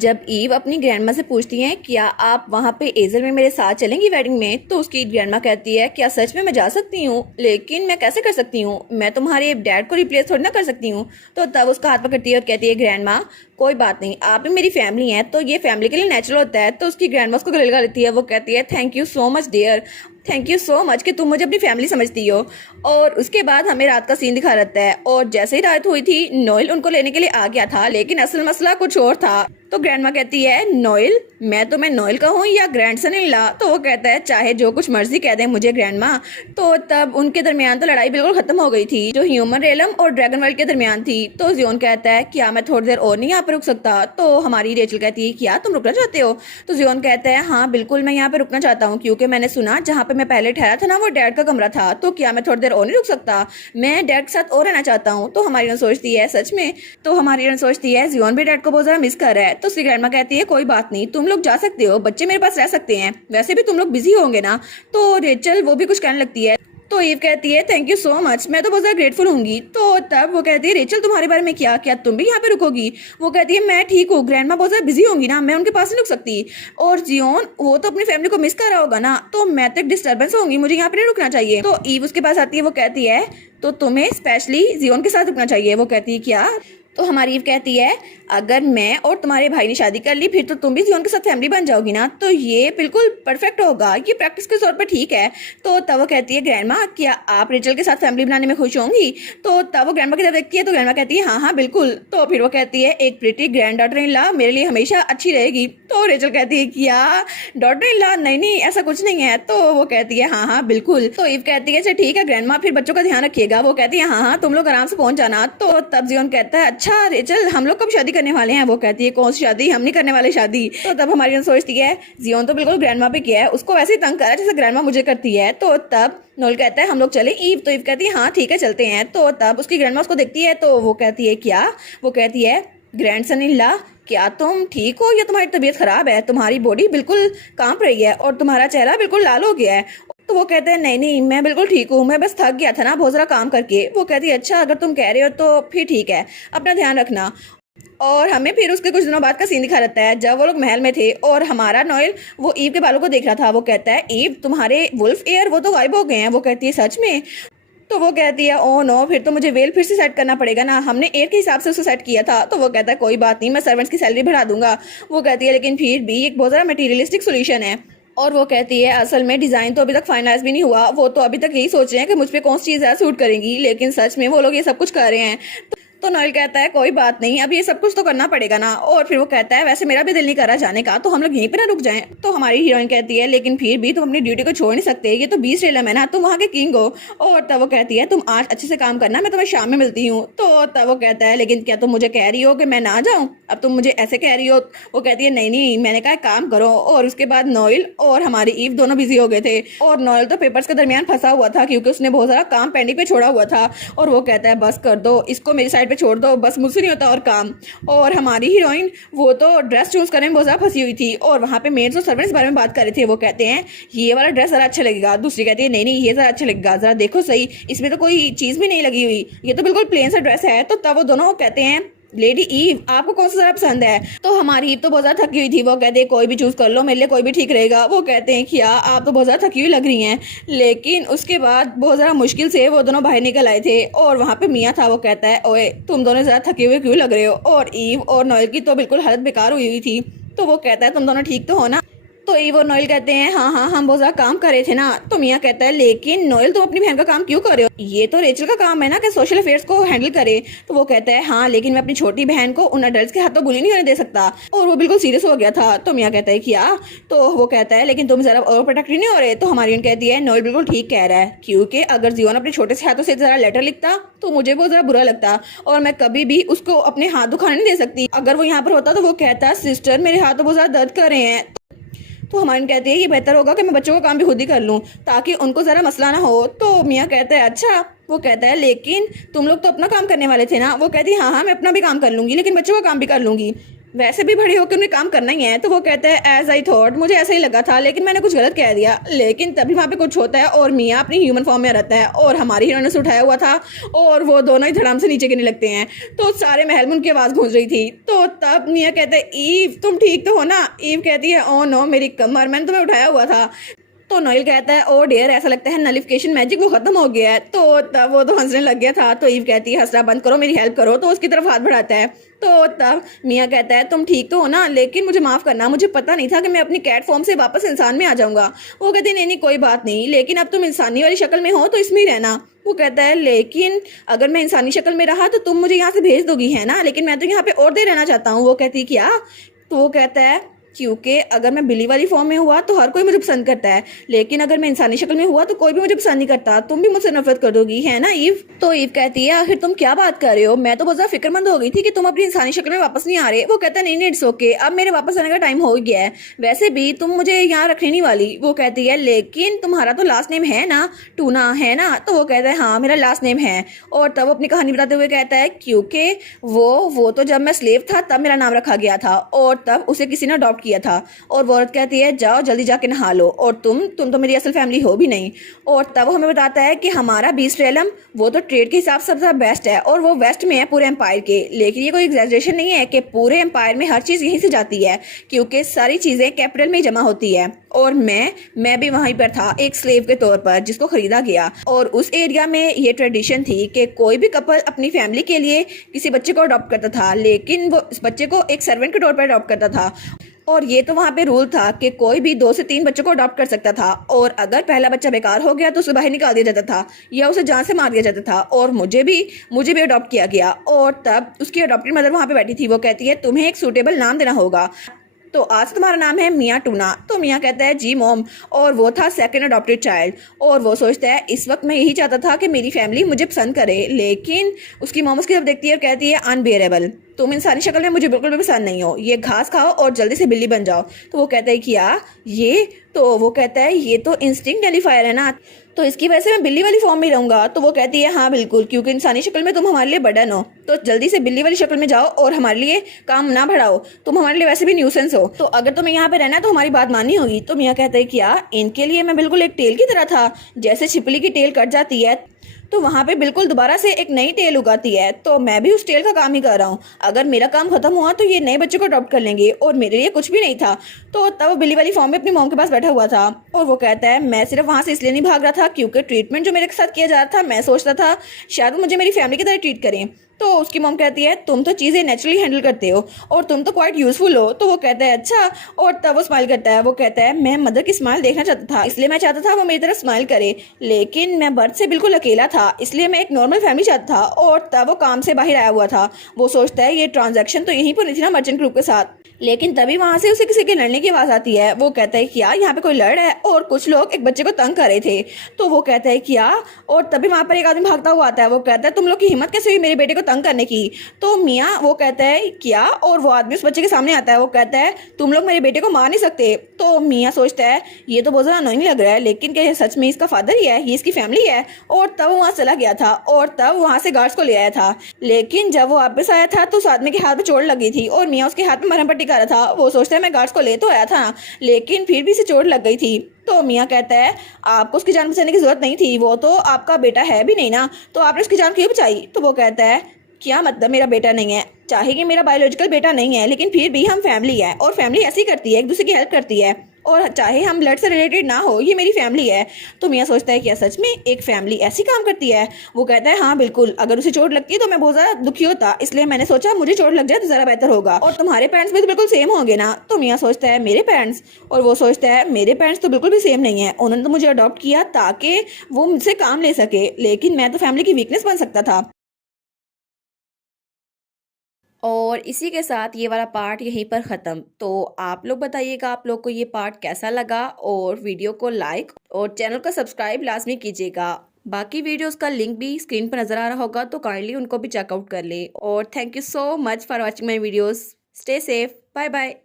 जब ईव अपनी ग्रैंडमा से पूछती है क्या आप वहाँ पे एजल में मेरे साथ चलेंगी वेडिंग में, तो उसकी ग्रैंडमा कहती है क्या सच में मैं जा सकती हूँ, लेकिन मैं कैसे कर सकती हूँ, मैं तुम्हारे डैड को रिप्लेस थोड़ी ना कर सकती हूँ। तो तब उसका हाथ पकड़ती है और कहती है ग्रैंडमा कोई बात नहीं, आप भी मेरी फैमिली हैं तो ये फैमिली के लिए नेचुरल होता है। तो उसकी ग्रैंडमा उसको गले लगा लेती है। वो कहती है thank you so much dear, thank you so much कि तुम मुझे अपनी फैमिली समझती हो। और उसके बाद हमें रात का सीन दिखा रहता है और जैसे ही रात हुई थी नोएल उनको लेने के लिए आ गया था, लेकिन असल मसला कुछ और था। तो ग्रैंडमा कहती है नोएल मैं तुम्हें नोएल कहूँ या ग्रैंडसन इन लॉ। तो वो कहता है चाहे जो कुछ मर्जी कह दें मुझे ग्रैंडमा। तो तब उनके दरमियान तो लड़ाई बिल्कुल खत्म हो गई थी जो ह्यूमन रेलम और ड्रैगन वर्ल्ड के दरमियान थी। तो जियोन कहता है क्या मैं थोड़ी देर और नहीं यहाँ पे रुक सकता। तो हमारी रेचल कहती है क्या तुम रुकना चाहते हो। तो जियोन कहता है हाँ बिल्कुल मैं यहाँ पे रुकना चाहता हूँ क्योंकि मैंने सुना जहाँ पे मैं पहले ठहरा था ना वो डैड का कमरा था, तो क्या मैं थोड़ी देर और नहीं रुक सकता, मैं डैड के साथ और रहना चाहता हूँ। तो हमारी सोचती है सच में। तो हमारी सोचती है जियोन भी डैड को बहुत ज्यादा मिस कर रहा है। तो उसकी ग्रैंडमा कहती है कोई बात नहीं तुम लोग जा सकते हो, बच्चे मेरे पास रह सकते हैं, वैसे भी तुम लोग बिजी होंगे ना। तो रेचल वो भी कुछ कहने लगती है। तो ईव कहती है थैंक यू सो मच, मैं तो बहुत ज़्यादा ग्रेटफुल होंगी। तो तब वो कहती है रेचल तुम्हारे बारे में क्या, क्या तुम भी यहाँ पे रुकोगी। वो कहती है मैं ठीक हूँ, ग्रैंडमा बहुत ज़्यादा बिजी होंगी ना, मैं उनके पास नहीं रुक सकती। और जियोन वो तो अपनी फैमिली को मिस कर रहा होगा ना, तो मैं तो एक डिस्टर्बेंस होंगी, मुझे यहाँ पे नहीं रुकना चाहिए। तो ईव उसके पास आती है। वो कहती है तो तुम्हें स्पेशली जियोन के साथ रुकना चाहिए। वो कहती है क्या। तो हमारी ईव कहती है अगर मैं और तुम्हारे भाई ने शादी कर ली फिर तो तुम भी जियोन के साथ फैमिली बन जाओगी ना, तो ये बिल्कुल परफेक्ट होगा, ये प्रैक्टिस के तौर पर ठीक है। तो तब वो कहती है ग्रैंडमा क्या आप रेचल के साथ फैमिली बनाने में खुश होंगी। तो तब वो ग्रैंडमा की तरफ देखती है तो ग्रैंडमा कहती है हाँ हाँ बिल्कुल। तो फिर वो कहती है एक pretty grand daughter in law मेरे लिए हमेशा अच्छी रहेगी। तो रेचल कहती है क्या डॉटर इन लॉ, नहीं नहीं ऐसा कुछ नहीं है। तो वो कहती है हाँ हाँ बिल्कुल। तो ईव कहती है अच्छा ठीक है ग्रैंडमा फिर बच्चों का ध्यान रखिएगा। वो कहती है हाँ हाँ तुम लोग आराम से पहुंच जाना। तो तब जियोन कहता है अच्छा रेचल हम लोग कब शादी करने वाले हैं। वो कहती है कौन सी शादी, हम नहीं करने वाले शादी। तो तब हमारी सोचती है जियोन तो बिल्कुल ग्रैंडमा पे किया है, उसको वैसे ही तंग करा जैसे ग्रैंडमा मुझे करती है। तो तब नोएल कहता है हम लोग चले ईव। तो ईव कहती है हाँ ठीक है चलते हैं। तो तब उसकी ग्रैंडमा उसको देखती है तो वो कहती है क्या। वो कहती है ग्रैंडसन इन लॉ क्या तुम ठीक हो या तुम्हारी तबीयत खराब है, तुम्हारी बॉडी बिल्कुल कांप रही है और तुम्हारा चेहरा बिल्कुल लाल हो गया है। तो वो कहते हैं नहीं नहीं मैं बिल्कुल ठीक हूँ, मैं बस थक गया था ना बहुत ज़रा काम करके। वो कहती है अच्छा अगर तुम कह रहे हो तो फिर ठीक है, अपना ध्यान रखना। और हमें फिर उसके कुछ दिनों बाद का सीन दिखा रहता है जब वो लोग महल में थे और हमारा नोएल वो ईव के बालों को देख रहा था। वो कहता है ईव तुम्हारे वुल्फ एयर वो तो गायब हो गए हैं। वो कहती है सच में। तो वो कहती है ओ नो फिर तो मुझे वेल फिर से सेट करना पड़ेगा ना, हमने एयर के हिसाब से उसे सेट किया था। तो वो कहता है कोई बात नहीं मैं सर्वेंट्स की सैलरी बढ़ा दूंगा। वो कहती है लेकिन फिर भी एक बहुत ज़्यादा मटीरियलिस्टिक सोल्यूशन है। और वो कहती है असल में डिज़ाइन तो अभी तक फाइनलाइज भी नहीं हुआ, वो तो अभी तक यही सोच रहे हैं कि मुझ पर कौन सी चीज़ सूट करेंगी, लेकिन सच में वो लोग ये सब कुछ कर रहे हैं। तो नोएल कहता है कोई बात नहीं अब ये सब कुछ तो करना पड़ेगा ना। और फिर वो कहता है वैसे मेरा भी दिल नहीं कर रहा जाने का, तो हम लोग यहीं पे ना रुक जाएं। तो हमारी हीरोइन कहती है लेकिन फिर भी तुम अपनी ड्यूटी को छोड़ नहीं सकते, ये तो 20 रेलम है ना, तुम वहाँ के किंग हो। और तब वो कहती है तुम आज अच्छे से काम करना, मैं तुम्हें शाम में मिलती हूँ। तो तब वो कहता है लेकिन क्या तुम मुझे कह रही हो कि मैं ना जाऊँ, अब तुम मुझे ऐसे कह रही हो। वो कहती है नहीं नहीं मैंने कहा काम करो। और उसके बाद नोएल और हमारी ईव दोनों बिजी हो गए थे और नोएल तो पेपर्स के दरमियान फंसा हुआ था क्योंकि उसने बहुत सारा काम पेंडिंग पे छोड़ा हुआ था। और वो कहता है बस कर दो इसको, मेरी साइड पे छोड़ दो, बस मुझसे नहीं होता और काम। और हमारी हीरोइन वो तो ड्रेस चूज करने में बहुत ज़्यादा फंसी हुई थी और वहाँ पे मेड्स और सर्वेंट्स बारे में बात कर रहे थे। वो कहते हैं ये वाला ड्रेस ज़रा अच्छा लगेगा, दूसरी कहती है नहीं नहीं ये ज़रा अच्छा लगेगा, ज़रा देखो सही इसमें तो कोई चीज़ भी नहीं लगी हुई, ये तो बिल्कुल प्लेन सा ड्रेस है। तो तब वो दोनों कहते हैं लेडी ईव आपको कौन सा ज़रा पसंद है। तो हमारी ईव तो बहुत ज़्यादा थकी हुई थी। वो कहते हैं कोई भी चूज़ कर लो, मेरे लिए कोई भी ठीक रहेगा। वो कहते हैं क्या आप तो बहुत ज़्यादा थकी हुई लग रही हैं। लेकिन उसके बाद बहुत ज़्यादा मुश्किल से वो दोनों बाहर निकल आए थे और वहाँ पे मियाँ था। वो कहता है ओए तुम दोनों ज़्यादा थके हुए क्यों लग रहे हो। और ईव और नोएल की तो बिल्कुल हालत बेकार हुई हुई थी। तो वो कहता है तुम दोनों ठीक तो हो ना। तो ईव और नोएल कहते हैं हाँ हाँ हम बहुत ज़्यादा काम कर रहे थे ना। तो मियाँ कहता है लेकिन नोएल तुम अपनी बहन का काम क्यों कर रहे हो, ये तो रेचल का काम है ना कि सोशल अफेयर्स को हैंडल करे। तो वो कहता है हाँ लेकिन मैं अपनी छोटी बहन को उन अडल्ट के हाथों बुली नहीं होने दे सकता। और वो बिल्कुल सीरियस हो गया था। तो मियाँ कहता है क्या। तो वो कहता है लेकिन तुम ज़रा ओवर प्रोटेक्टिव नहीं हो रहे। तो हमारी कहती है नोएल बिल्कुल ठीक कह रहा है क्योंकि अगर जियोन अपने छोटे से हाथों से ज़रा लेटर लिखता तो मुझे बहुत ज़रा बुरा लगता और मैं कभी भी उसको अपने हाथ दुखाने नहीं दे सकती। अगर वो यहाँ पर होता तो वो कहता सिस्टर मेरे हाथ तो बहुत ज़्यादा दर्द कर रहे हैं। तो हमारी कहती है ये बेहतर होगा कि मैं बच्चों का काम भी खुद ही कर लूँ ताकि उनको ज़रा मसला ना हो। तो मियाँ कहता है अच्छा। वो कहता है लेकिन तुम लोग तो अपना काम करने वाले थे ना। वो कहती है हाँ हाँ मैं अपना भी काम कर लूँगी लेकिन बच्चों का काम भी कर लूँगी। वैसे भी बड़े होकर उन्हें काम करना ही है। तो वो कहता है एज आई थॉट, मुझे ऐसा ही लगा था लेकिन मैंने कुछ गलत कह दिया। लेकिन तभी वहाँ पे कुछ होता है और मियाँ अपनी ह्यूमन फॉर्म में रहता है और हमारी हीरोइन ने उसे उठाया हुआ था और वो दोनों ही धड़ाम से नीचे गिरने लगते हैं। तो सारे महल में उनकी आवाज़ गूंज रही थी। तो तब मियाँ कहते हैं ईव तुम ठीक तो हो ना। ईव कहती है ओ नो मेरी कमर, मैंने तुम्हें उठाया हुआ था। तो नोएल कहता है ओ डियर, ऐसा लगता है नलिफिकेशन मैजिक वो खत्म हो गया है। तो तब वो तो हंसने लग गया था। तो ईव कहती है हंसना बंद करो, मेरी हेल्प करो। तो उसकी तरफ हाथ बढ़ाता है। तो तब मियाँ कहता है तुम ठीक तो हो ना, लेकिन मुझे माफ़ करना, मुझे पता नहीं था कि मैं अपनी कैट फॉर्म से वापस इंसान में आ जाऊंगा। वो कहती नहीं नहीं कोई बात नहीं, लेकिन अब तुम इंसानी वाली शक्ल में हो तो इसमें ही रहना। वो कहता है लेकिन अगर मैं इंसानी शक्ल में रहा तो तुम मुझे यहाँ से भेज दोगी है ना, लेकिन मैं तो यहाँ पे और देर रहना चाहता हूँ। वो कहती है क्या? तो वो कहता है क्योंकि अगर मैं बिल्ली वाली फॉर्म में हुआ तो हर कोई मुझे पसंद करता है, लेकिन अगर मैं इंसानी शक्ल में हुआ तो कोई भी मुझे पसंद नहीं करता। तुम भी मुझसे नफरत कर दोगी है ना ईव। तो ईव कहती है आखिर तुम क्या बात कर रहे हो, मैं तो बहुत ज्यादा फिक्रमंद हो गई थी कि तुम अपनी इंसानी शक्ल में वापस नहीं आ रहे। वो कहता है नहीं नहीं इट्स ओके, अब मेरे वापस आने का टाइम हो गया है, वैसे भी तुम मुझे यहाँ रखने नहीं वाली। वो कहती है लेकिन तुम्हारा तो लास्ट नेम है ना, टूना है ना। तो वो कहता है हाँ मेरा लास्ट नेम है। और तब वो अपनी कहानी बताते हुए कहता है क्योंकि वो तो जब मैं स्लेव था तब मेरा नाम रखा गया था और तब उसे किसी ने अडॉप्ट किया था। और वो औरत कहती है जाओ जल्दी जाके नहा लो, और तुम तो मेरी असल फैमिली हो भी नहीं। और तब वो हमें बताता है कि हमारा बीस्ट रेलम वो तो ट्रेड के हिसाब से सबसे बेस्ट है और वो वेस्ट में है पूरे एम्पायर के। लेकिन ये कोई एग्जैजरेशन नहीं है कि पूरे एम्पायर में हर चीज़ यहीं से जाती है, क्योंकि सारी चीज़ें कैपिटल में ही जमा होती है। और मैं भी वहीं पर था एक स्लेव के तौर पर जिसको खरीदा गया। और उस एरिया में ये ट्रेडिशन थी कि कोई भी कपल अपनी फैमिली के लिए किसी बच्चे को अडॉप्ट करता था, लेकिन वो उस बच्चे को एक सर्वेंट के तौर पर अडॉप्ट करता था। और ये तो वहाँ पे रूल था कि कोई भी 2 से 3 बच्चों को अडॉप्ट कर सकता था, और अगर पहला बच्चा बेकार हो गया तो उसे बाहर निकाल दिया जाता था या उसे जान से मार दिया जाता था। और मुझे भी अडॉप्ट किया गया। और तब उसकी अडॉप्टेड मदर वहाँ पे बैठी थी। वो कहती है तुम्हें एक सूटेबल नाम देना होगा, तो आज तुम्हारा नाम है मियाँ टूना। तो मियाँ कहता है जी मॉम, और वो था सेकंड अडॉप्टेड चाइल्ड। और वो सोचता है इस वक्त मैं यही चाहता था कि मेरी फैमिली मुझे पसंद करे, लेकिन उसकी मॉम उसकी तरफ देखती है और कहती है अनबियरेबल, तुम इंसानी शक्ल में मुझे बिल्कुल भी पसंद नहीं हो, ये घास खाओ और जल्दी से बिल्ली बन जाओ। तो वो कहता है क्या ये? तो वो कहता है ये तो इंस्टिंक्ट नलीफायर है ना, तो इसकी वजह से मैं बिल्ली वाली फॉर्म में रहूंगा। तो वो कहती है हाँ बिल्कुल, क्योंकि इंसानी शक्ल में तुम हमारे लिए बर्डन हो, तो जल्दी से बिल्ली वाली शक्ल में जाओ और हमारे लिए काम ना बढ़ाओ, तुम हमारे लिए वैसे भी न्यूसेंस हो, तो अगर तुम्हें यहाँ पे रहना है तो हमारी बात माननी होगी। तो मियाँ कहता है क्या इनके लिए मैं बिल्कुल एक टेल की तरह था, जैसे छिपली की टेल कट जाती है तो वहाँ पे बिल्कुल दोबारा से एक नई टेल उगाती है, तो मैं भी उस टेल का काम ही कर रहा हूँ। अगर मेरा काम खत्म हुआ तो ये नए बच्चे को अडॉप्ट कर लेंगे और मेरे लिए कुछ भी नहीं था। तो तब वो बिल्ली वाली फॉर्म में अपनी मॉम के पास बैठा हुआ था और वो कहता है मैं सिर्फ वहाँ से इसलिए नहीं भाग रहा था क्योंकि ट्रीटमेंट जो मेरे साथ किया जा रहा था मैं सोचता था शायद वो मुझे मेरी फैमिली की तरह ट्रीट करें। तो उसकी मॉम कहती है तुम तो चीज़ें नेचुरली हैंडल करते हो और तुम तो क्वाइट यूजफुल हो। तो वो कहता है अच्छा, और तब वो स्माइल करता है। वो कहता है मैं मदर की स्माइल देखना चाहता था, इसलिए मैं चाहता था वो मेरी तरफ स्माइल करे, लेकिन मैं बर्थ से बिल्कुल अकेला था, इसलिए मैं एक नॉर्मल फैमिली चाहता था। और तब वो काम से बाहर आया हुआ था। वो सोचता है ये ट्रांजैक्शन तो यहीं पर नहीं थी ना मर्चेंट ग्रुप के साथ, लेकिन तभी वहां से उसे किसी के लड़ने की आवाज आती है। वो कहता है क्या यहाँ पे कोई लड़ है, और कुछ लोग एक बच्चे को तंग कर रहे थे। तो वो कहता है क्या, और तभी वहां पर एक आदमी भागता हुआ आता है। वो कहता है तुम लोग की हिम्मत कैसे हुई मेरे बेटे को तंग करने की। तो मियाँ वो कहता है क्या, और वो आदमी उस बच्चे के सामने आता है। वो कहता है तुम लोग मेरे बेटे को मार नहीं सकते। तो मियाँ सोचता है ये तो बहुत ज्यादा अनोइंग लग रहा है, लेकिन क्या ये सच में इसका फादर ही है, ये इसकी फैमिली है। और तब वो वहां चला गया था और तब वहां से गार्ड्स को ले आया था, लेकिन जब वो वापस आया था तो उस आदमी के हाथ में चोट लगी थी और मियाँ उसके हाथ में मरहम पट्टी कर रहा था। वो सोचता है मैं गार्ड्स को ले तो आया था, लेकिन फिर भी इसे चोट लग गई थी। तो मियाँ कहता है आपको उसकी जान बचाने की जरूरत नहीं थी, वो तो आपका बेटा है भी नहीं ना, तो आपने उसकी जान क्यों बचाई। तो वो कहता है क्या मतलब मेरा बेटा नहीं है, चाहे कि मेरा बायोलॉजिकल बेटा नहीं है, लेकिन फिर भी हम फैमिली है और फैमिली ऐसी करती है, एक दूसरे की हेल्प करती है, और चाहे हम ब्लड से रिलेटेड ना हो, ये मेरी फैमिली है। तो मियाँ सोचता है क्या सच में एक फैमिली ऐसी काम करती है। वो कहता है हाँ बिल्कुल, अगर उसे चोट लगती है तो मैं बहुत ज़्यादा दुखी होता, इसलिए मैंने सोचा मुझे चोट लग जाए तो ज़रा बेहतर होगा, और तुम्हारे पेरेंट्स भी तो बिल्कुल सेम होंगे ना। तो मियाँ सोचता है मेरे पेरेंट्स, और वो सोचता है मेरे पेरेंट्स तो बिल्कुल भी सेम नहीं है, उन्होंने तो मुझे अडॉप्ट किया ताकि वो मुझसे काम ले सके, लेकिन मैं तो फैमिली की वीकनेस बन सकता था। और इसी के साथ ये वाला पार्ट यहीं पर ख़त्म। तो आप लोग बताइएगा आप लोग को ये पार्ट कैसा लगा, और वीडियो को लाइक और चैनल को सब्सक्राइब लाजमी कीजिएगा। बाकी वीडियोस का लिंक भी स्क्रीन पर नज़र आ रहा होगा, तो काइंडली उनको भी चेकआउट कर ले। और thank you so much for watching my videos. Stay safe, bye bye.